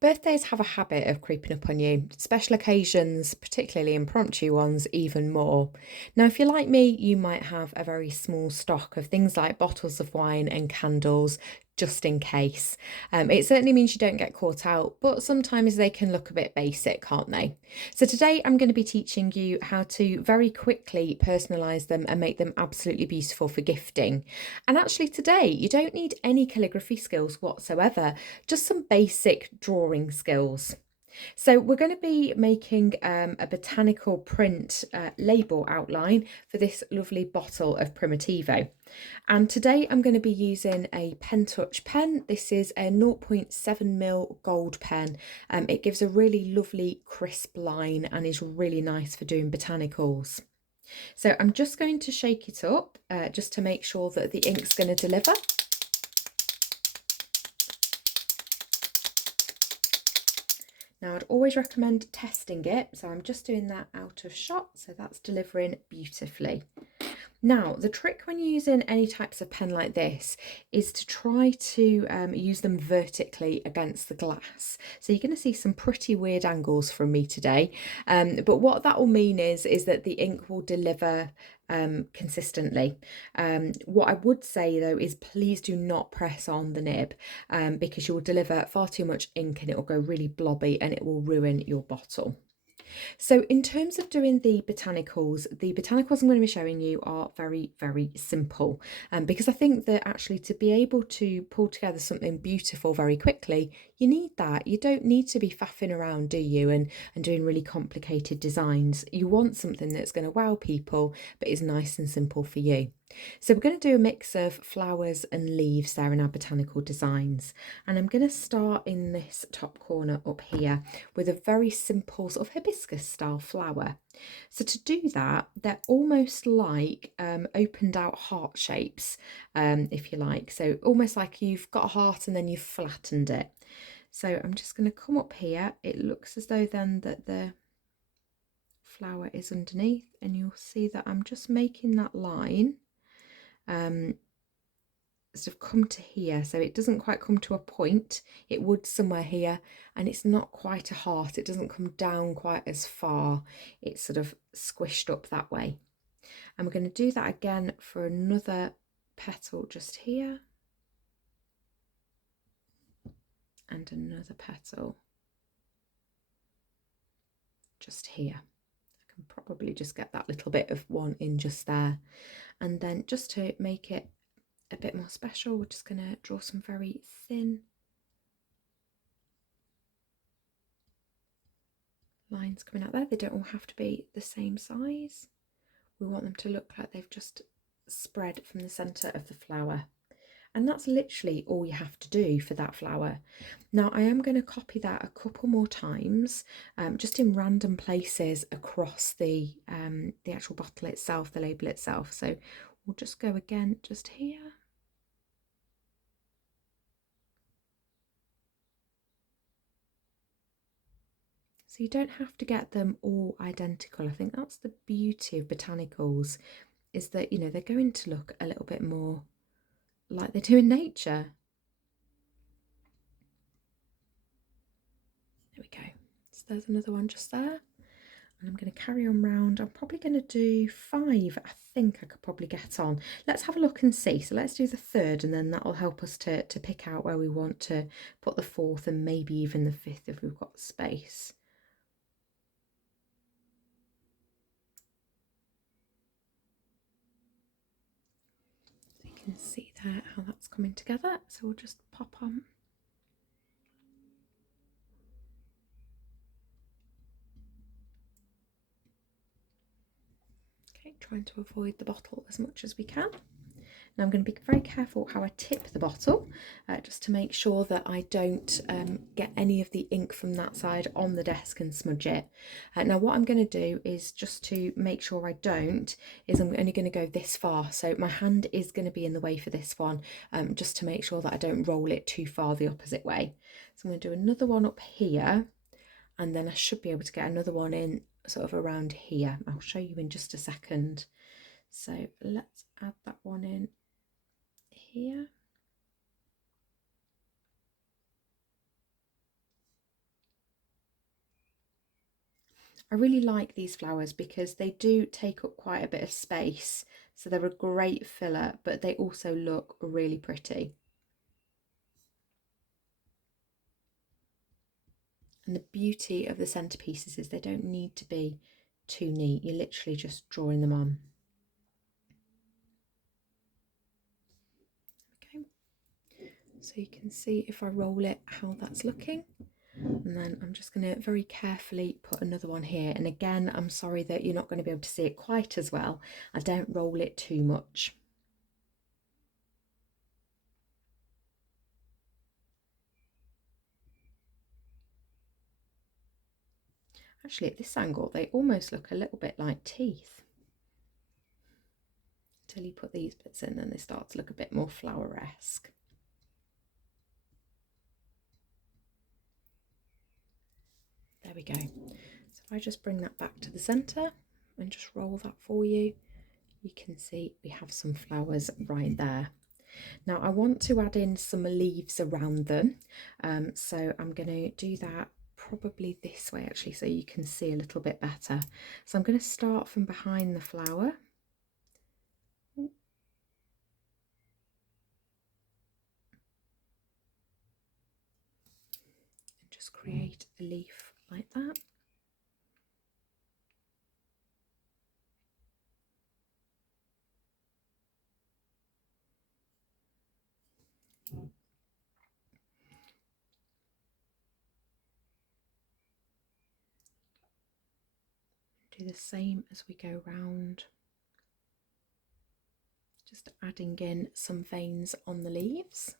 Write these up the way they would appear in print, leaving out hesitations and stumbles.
Birthdays have a habit of creeping up on you, special occasions, particularly impromptu ones, even more. Now, if you're like me, you might have a very small stock of things like bottles of wine and candles just in case. It certainly means you don't get caught out, but sometimes they can look a bit basic, can't they? So, today I'm going to be teaching you how to very quickly personalise them and make them absolutely beautiful for gifting. And actually, today you don't need any calligraphy skills whatsoever, just some basic drawing skills. So we're going to be making a botanical print label outline for this lovely bottle of Primitivo. And today I'm going to be using a Pen Touch pen. This is a 0.7mm gold pen. It gives a really lovely crisp line and is really nice for doing botanicals. So I'm just going to shake it up just to make sure that the ink's going to deliver. Now, I'd always recommend testing it, so I'm just doing that out of shot, so that's delivering beautifully. Now, the trick when using any types of pen like this is to try to use them vertically against the glass. So you're going to see some pretty weird angles from me today, but what that will mean is that the ink will deliver consistently. What I would say though is please do not press on the nib because you will deliver far too much ink and it will go really blobby and it will ruin your bottle. So in terms of doing the botanicals I'm going to be showing you are very, very simple. Because I think that actually to be able to pull together something beautiful very quickly, you need that. You don't need to be faffing around, do you, and doing really complicated designs. You want something that's going to wow people, but is nice and simple for you. So we're going to do a mix of flowers and leaves there in our botanical designs. And I'm going to start in this top corner up here with a very simple sort of hibiscus style flower. So to do that, they're almost like opened out heart shapes, if you like. So almost like you've got a heart and then you've flattened it. So I'm just going to come up here. It looks as though then that the flower is underneath, and you'll see that I'm just making that line sort of come to here, so it doesn't quite come to a point. It would somewhere here, and it's not quite a heart. It doesn't come down quite as far. It's sort of squished up that way. And we're going to do that again for another petal just here, and another petal just here. I can probably just get that little bit of one in just there. And then just to make it a bit more special, we're just going to draw some very thin lines coming out there. They don't all have to be the same size. We want them to look like they've just spread from the centre of the flower. And that's literally all you have to do for that flower. Now I am going to copy that a couple more times, just in random places across the actual bottle itself, the label itself. So we'll just go again just here. So you don't have to get them all identical. I think that's the beauty of botanicals, is that, you know, they're going to look a little bit more like they do in nature. There we go. So there's another one just there. And I'm going to carry on round. I'm probably going to do 5. I think I could probably get on. Let's have a look and see. So let's do the 3rd, and then that'll help us to pick out where we want to put the 4th and maybe even the 5th if we've got space. You can see there how that's coming together. So we'll just pop on. Okay, trying to avoid the bottle as much as we can. Now I'm going to be very careful how I tip the bottle, just to make sure that I don't get any of the ink from that side on the desk and smudge it. Now what I'm going to do is, just to make sure I don't, is I'm only going to go this far. So my hand is going to be in the way for this one, just to make sure that I don't roll it too far the opposite way. So I'm going to do another one up here, and then I should be able to get another one in sort of around here. I'll show you in just a second. So let's add that one in here. I really like these flowers because they do take up quite a bit of space, so they're a great filler, but they also look really pretty. And the beauty of the centerpieces is they don't need to be too neat. You're literally just drawing them on. Okay, so you can see if I roll it how that's looking. And then I'm just going to very carefully put another one here. And again, I'm sorry that you're not going to be able to see it quite as well. I don't roll it too much. Actually, at this angle, they almost look a little bit like teeth. Until you put these bits in, then they start to look a bit more flower-esque. There we go. So if I just bring that back to the centre and just roll that for you, you can see we have some flowers right there. Now I want to add in some leaves around them, so I'm going to do that probably this way actually, so you can see a little bit better. So I'm going to start from behind the flower. And just create a leaf like that. Do the same as we go round, just adding in some veins on the leaves.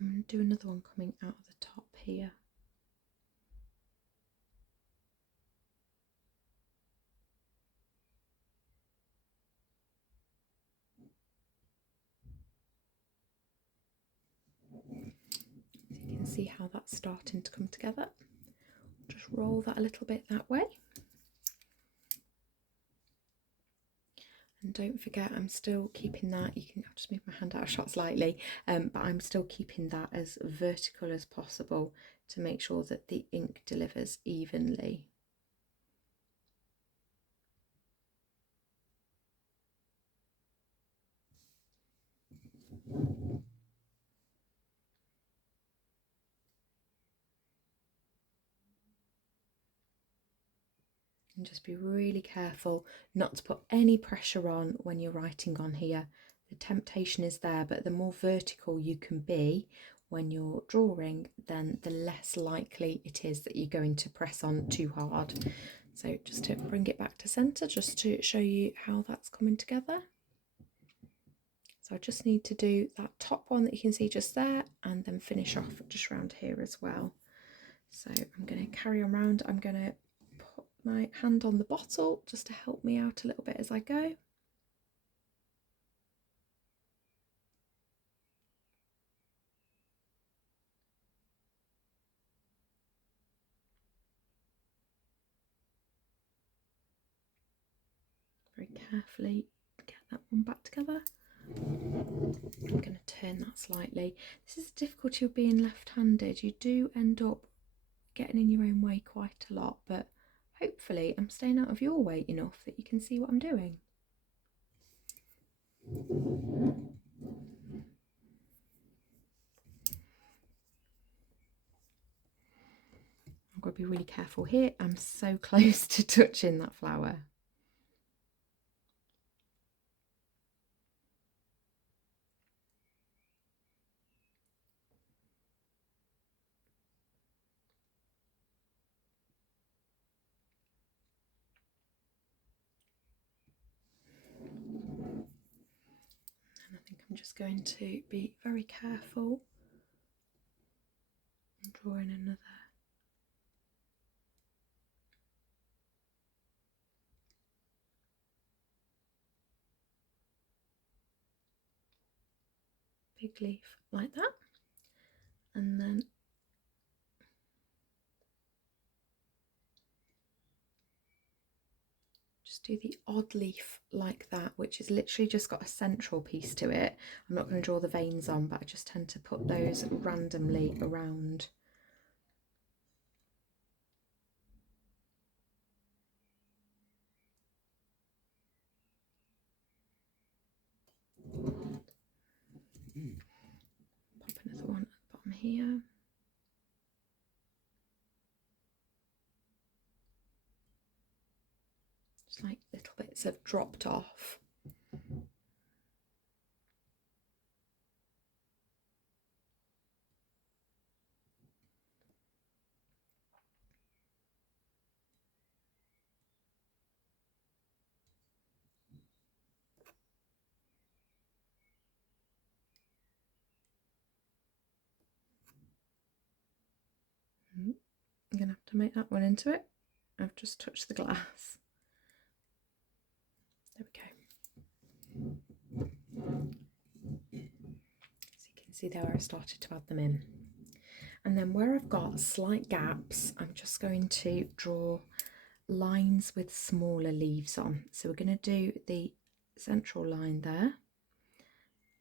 I'm going to do another one coming out of the top here. You can see how that's starting to come together. Just roll that a little bit that way. And don't forget, I'm still keeping that, I'll just move my hand out of shot slightly, but I'm still keeping that as vertical as possible to make sure that the ink delivers evenly. And just be really careful not to put any pressure on when you're writing on here. The temptation is there, but the more vertical you can be when you're drawing, then the less likely it is that you're going to press on too hard. So just to bring it back to centre, just to show you how that's coming together. So I just need to do that top one that you can see just there and then finish off just around here as well. So I'm going to carry on round. I'm going to put my hand on the bottle just to help me out a little bit as I go. Very carefully get that one back together. I'm going to turn that slightly. This is the difficulty of being left-handed. You do end up getting in your own way quite a lot, but hopefully I'm staying out of your way enough that you can see what I'm doing. I've got to be really careful here. I'm so close to touching that flower. And I think I'm just going to be very careful and draw in another big leaf like that, and then do the odd leaf like that, which is literally just got a central piece to it. I'm not going to draw the veins on, but I just tend to put those randomly around. Pop another one at the bottom here. Just like little bits have dropped off. I'm going to have to make that one into it. I've just touched the glass. There we go. So you can see there where I started to add them in. And then where I've got slight gaps, I'm just going to draw lines with smaller leaves on. So we're going to do the central line there,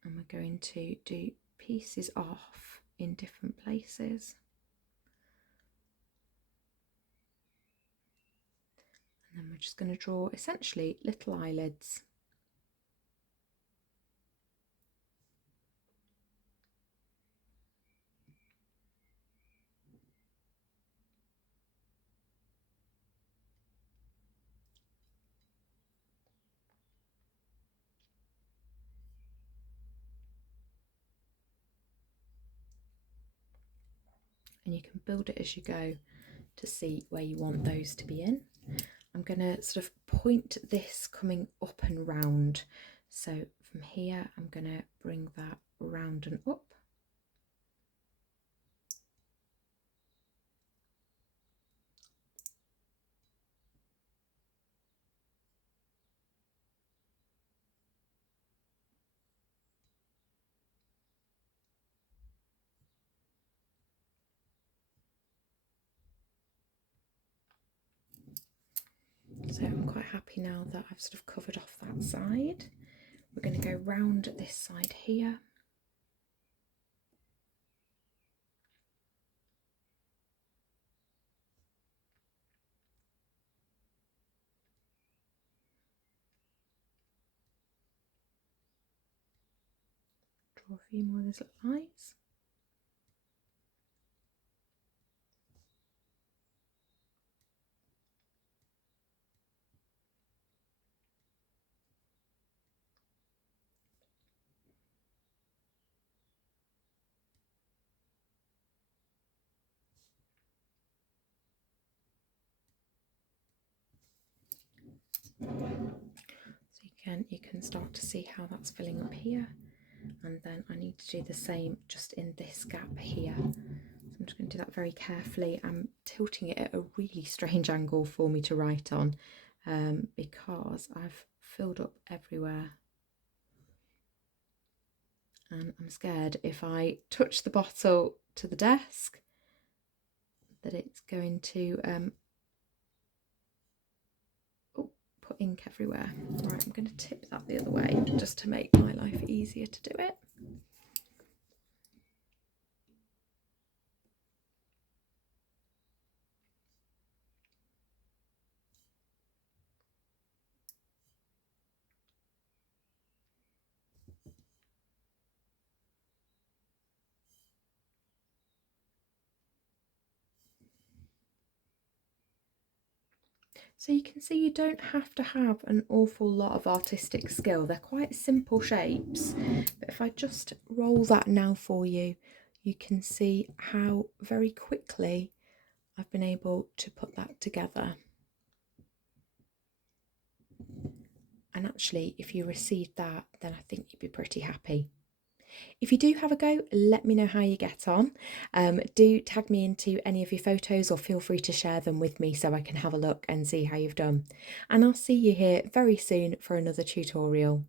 and we're going to do pieces off in different places. And then we're just going to draw essentially little eyelids. And you can build it as you go to see where you want those to be in. I'm going to sort of point this coming up and round. So from here, I'm going to bring that round and up. So I'm quite happy now that I've sort of covered off that side. We're going to go round this side here. Draw a few more of those little eyes. So you can start to see how that's filling up here, and then I need to do the same just in this gap here. So I'm just going to do that very carefully. I'm tilting it at a really strange angle for me to write on because I've filled up everywhere, and I'm scared if I touch the bottle to the desk that it's going to put ink everywhere. Right, I'm going to tip that the other way just to make my life easier to do it. So you can see you don't have to have an awful lot of artistic skill. They're quite simple shapes, but if I just roll that now for you, you can see how very quickly I've been able to put that together. And actually, if you received that, then I think you'd be pretty happy. If you do have a go, let me know how you get on. Do tag me into any of your photos, or feel free to share them with me so I can have a look and see how you've done. And I'll see you here very soon for another tutorial.